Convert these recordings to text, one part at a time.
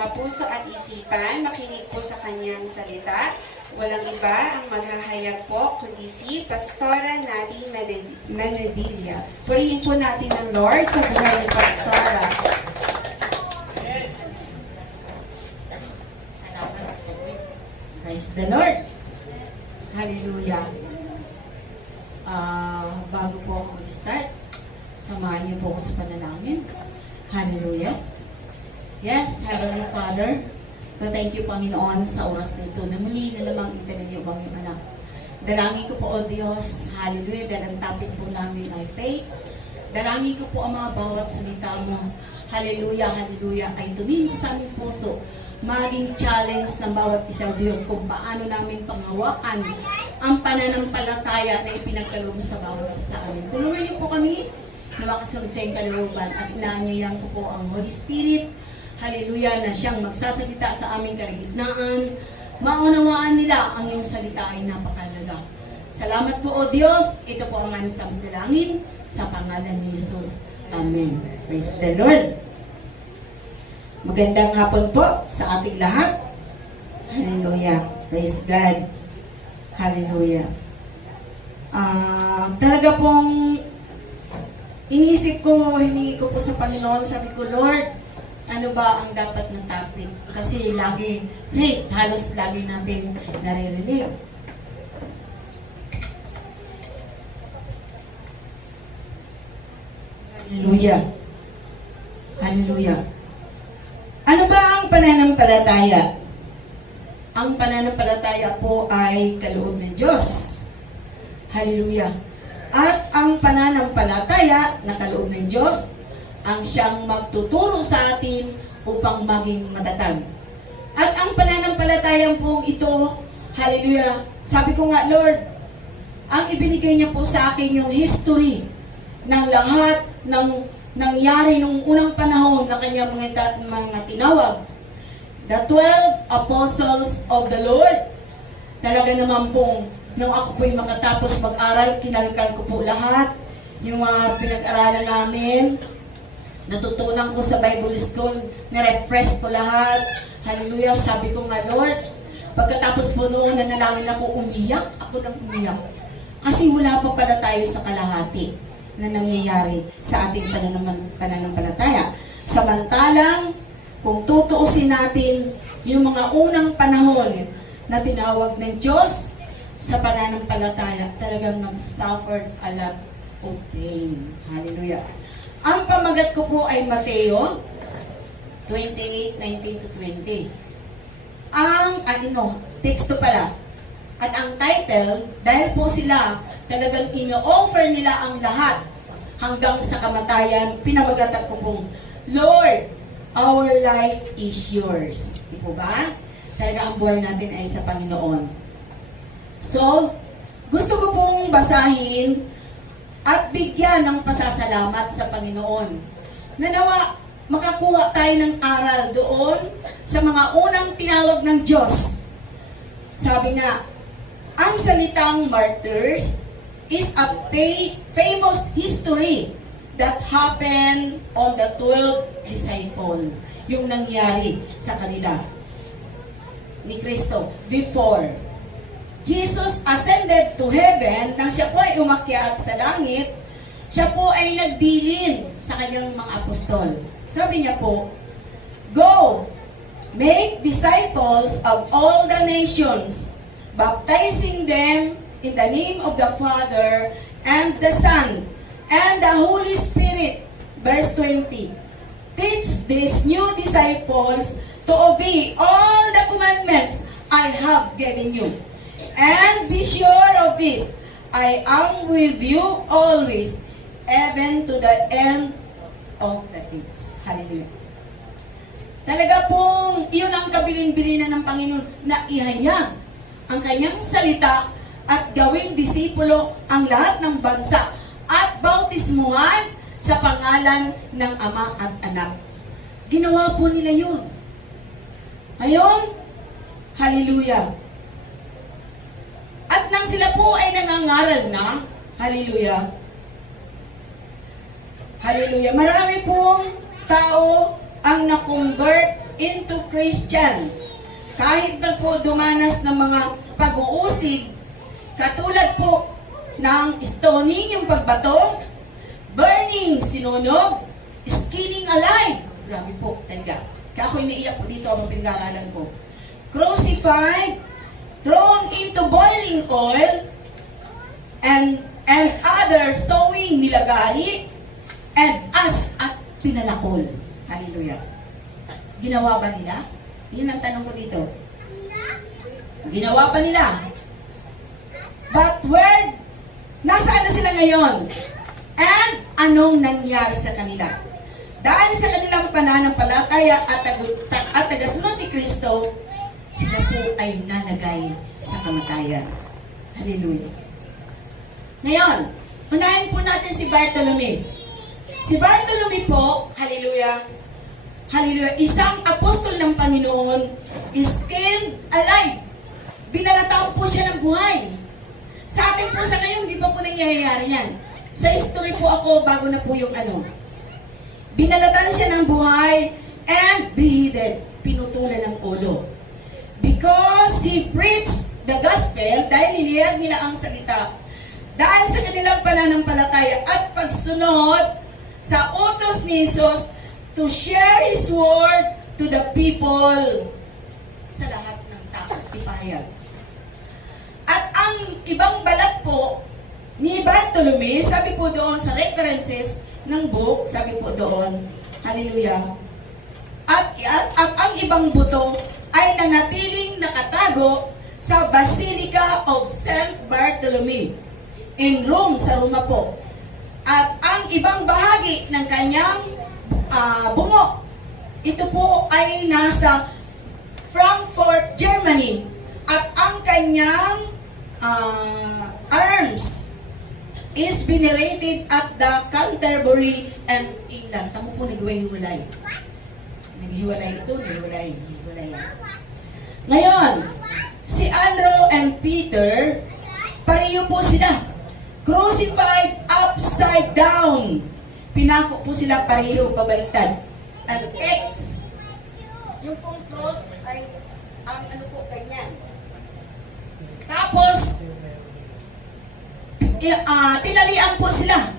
mga puso at isipan, makinig po sa kanyang salita. Walang iba ang maghahayag po, kundi si Pastora Nadi Manadilla. Purihin po natin ang Lord sa buhay ni Pastora. Salamat po. Praise the Lord. Hallelujah. Bago po ako mag-start, samahan niyo po ako sa panalangin. Hallelujah. Yes, Heavenly Father, thank you, Panginoon, sa oras na ito na muli na lamang itinayong ang iyong anak. Dalangin ko po, O Diyos, hallelujah, dahil ang topic po namin ay faith. Dalangin ko po ang mga bawat salita mo, hallelujah, hallelujah, ay tumingin sa aming puso, maging challenge ng bawat isa, Diyos, kung paano namin panghawakan ang pananampalataya na ipinagkaloob sa bawat isa amin. Tulungan niyo po kami na makasunod sa iyong kalooban at inaanyayan ko po ang Holy Spirit, hallelujah, na siyang magsasalita sa aming kalagitnaan. Maunawaan nila ang iyong salita ay napakalaga. Salamat po, O Diyos. Ito po ang aming samdalangin sa pangalan ni Jesus. Amen. Praise the Lord. Magandang hapon po sa ating lahat. Hallelujah. Praise God. Hallelujah. Talaga pong inisip ko, hiningi ko po sa Panginoon, sabi ko, Lord, ano ba ang dapat na topic? Kasi lagi, faith, halos lagi natin naririnig. Hallelujah. Hallelujah. Ano ba ang pananampalataya? Ang pananampalataya po ay kaloob ng Diyos. Hallelujah. At ang pananampalataya na kaloob ng Diyos ang siyang magtuturo sa atin upang maging matatag. At ang pananampalatayang pong ito, hallelujah, sabi ko nga, Lord, ang ibinigay niya po sa akin yung history ng lahat ng nangyari nung unang panahon na kanyang mga tinawag. The 12 Apostles of the Lord. Talaga naman pong, nung ako po'y makatapos mag-aral, kinalkal ko po lahat, yung mga pinag-aralan namin, natutunan ko sa Bible School, na-refresh ko lahat. Hallelujah, sabi ko nga, Lord, pagkatapos po noon, nanalangin ako, umiyak, ako nang umiyak. Kasi wala pa pala tayo sa kalahati na nangyayari sa ating pananampalataya. Samantalang, kung tutuusin natin yung mga unang panahon na tinawag ng Diyos sa pananampalataya, talagang nag-suffered a lot of pain. Hallelujah. Ang pamagat ko po ay Mateo 28:19-20. Ang teksto pala. At ang title, dahil po sila talagang ino-offer nila ang lahat hanggang sa kamatayan, pinamagatan ko pong, Lord, our life is yours. Di po ba? Talaga ang buhay natin ay sa Panginoon. So, gusto ko pong basahin at bigyan ng pasasalamat sa Panginoon. Nanawa, makakuha tayo ng aral doon sa mga unang tinawag ng Diyos. Sabi nga, ang salitang martyrs is a famous history that happened on the 12 disciples. Yung nangyari sa kanila ni Kristo before Jesus ascended to heaven. Nang siya po ay umakyat sa langit, siya po ay nagbilin sa kanyang mga apostol. Sabi niya po, go, make disciples of all the nations, baptizing them in the name of the Father and the Son and the Holy Spirit. Verse 20, teach these new disciples to obey all the commandments I have given you. And be sure of this, I am with you always, even to the end of the age. Hallelujah. Talaga pong, iyon ang kabilin-bilinan ng Panginoon na ihayag ang kanyang salita at gawing disipulo ang lahat ng bansa at bautismuhan sa pangalan ng Ama at Anak. Ginawa po nila yun. Ngayon, hallelujah. At nang sila po ay nangangaral na, hallelujah, hallelujah, marami pong tao ang na-convert into Christian. Kahit na po dumanas ng mga pag-uusig, katulad po ng stoning, yung pagbato, burning, sinunog, skinning alive. Grabe po, talaga. Kaya ako iniiyak po dito ang pinag-aaralan ko. Crucified, thrown into boiling oil, and others sowing nilagari, and us at pinalakol. Hallelujah. Ginawa ba nila? Yun ang tanong ko dito. Ginawa ba nila? But where? Nasaan na sila ngayon? And anong nangyari sa kanila? Dahil sa kanilang pananampalataya at tagasunod ni Kristo, sila po ay nalagay sa kamatayan. Hallelujah. Ngayon, unahin po natin si Bartolome. Si Bartolome po, hallelujah, hallelujah, isang apostol ng Panginoon, skinned alive. Binalatan po siya ng buhay. Sa atin po sa ngayon, hindi pa po nangyayari yan. Sa history po ako, bago na po yung ano. Binalatan siya ng buhay and beheaded, pinutulan ng ulo. Because he preached the gospel, dahil hinihag nila ang salita, dahil sa kanilang pananampalataya at pagsunod sa utos ni Jesus to share His word to the people sa lahat ng tao, ipahayag. At ang ibang balat po ni Bartolome, sabi po doon sa references ng book, sabi po doon, hallelujah, at ang ibang buto ay nanatiling nakatago sa Basilica of St. Bartolome in Rome, sa Roma po. At ang ibang bahagi ng kanyang bungo, ito po ay nasa Frankfurt, Germany. At ang kanyang arms is venerated at the Canterbury and England. Tamo po naghiwalay. Naghiwalay ito, naghiwalay. Ngayon, si Andrew and Peter, pareho po sila. Crucified upside down. Pinako po sila pareho, pabaliktad. An X. Yung pong cross ay ang ano po, ganyan. Tapos, tinalian po sila.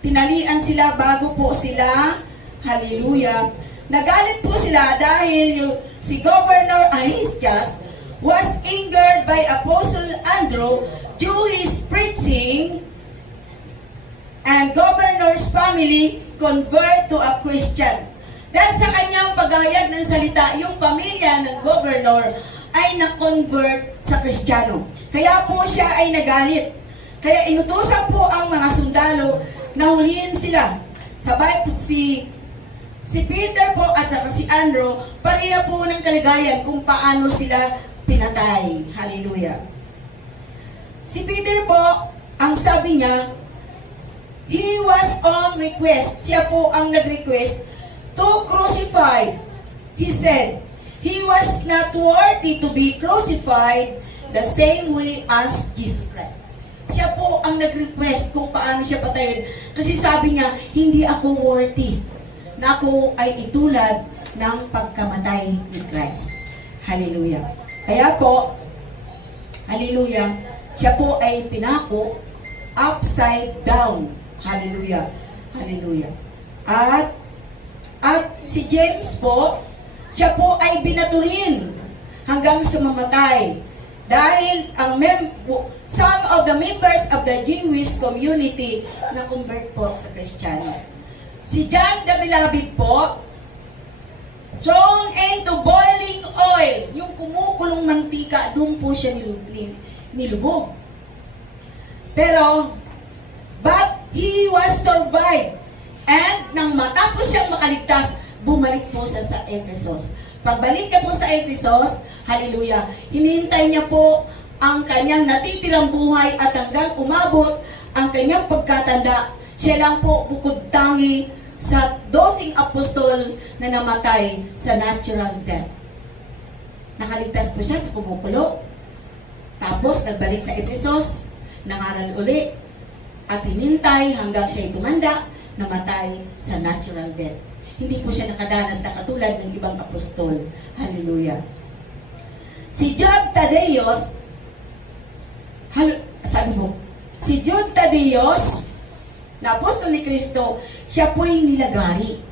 Tinalian sila bago po sila, hallelujah, nagalit po sila dahil si Governor Ahisias was angered by Apostle Andrew due his preaching, and Governor's family convert to a Christian. Dahil sa kanyang paghayag ng salita, yung pamilya ng governor ay na-convert sa Kristiyano. Kaya po siya ay nagalit. Kaya inutusan po ang mga sundalo na hulihin sila. Sabay po si Peter po at saka si Andrew, pareha po ng kaligayan kung paano sila pinatay. Hallelujah. Si Peter po, ang sabi niya, he was on request. Siya po ang nag-request to crucify. He said, he was not worthy to be crucified the same way as Jesus Christ. Siya po ang nag-request kung paano siya patayin. Kasi sabi niya, hindi ako worthy na ako ay itulad ng pagkamatay ni Christ. Hallelujah. Kaya po, hallelujah, siya po ay pinako upside down. Hallelujah. Hallelujah. At si James po, siya po ay binaturin hanggang sa mamatay. Dahil some of the members of the Jewish community na convert po sa Kristiyano. Si John the Beloved po, thrown into boiling oil, yung kumukulong mantika, doon po siya nilubog. Pero, but he was survived. And nang matapos siyang makaligtas, bumalik po siya sa Ephesus. Pagbalik niya po sa Ephesus, hallelujah, hinihintay niya po ang kanyang natitirang buhay at hanggang umabot ang kanyang pagkatanda. Siya lang po bukod tangi sa 12 apostol na namatay sa natural death. Nakaligtas po siya sa kumukulo. Tapos nagbalik sa Ephesus, nangaral uli, at hinintay hanggang siya'y tumanda, namatay sa natural death. Hindi po siya nakadanas na katulad ng ibang apostol. Hallelujah. Si Jude Tadeos, sabi mo, si Jude Tadeos, na apostol ni Kristo, siya po'y nilagari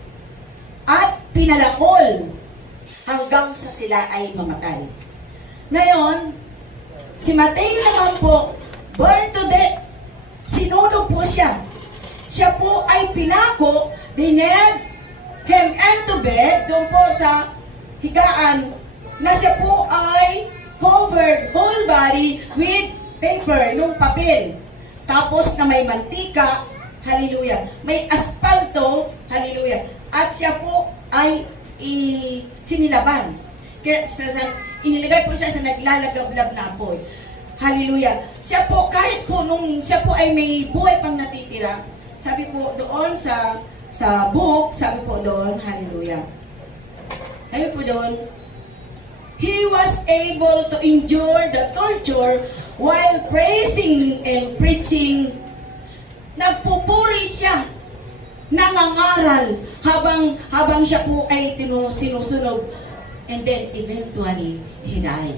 at pinalakol hanggang sa sila ay mamatay. Ngayon, si Mateo naman po, born to death, sinunog po siya. Siya po ay pinako, they nailed him into bed, doon po sa higaan, na siya po ay covered whole body with paper, nung papel. Tapos na may mantika, hallelujah, may aspalto, hallelujah, at siya po ay sinilaban. Kaya inilagay po siya sa naglalagablab na apoy. Hallelujah. Siya po, kahit po nung siya po ay may buhay pang natitira, sabi po doon sa book, sabi po doon, hallelujah. Sabi po doon, he was able to endure the torture while praising and preaching. Nagpupuri siya, nangangaral habang siya po ay sinusunog, and then eventually he died.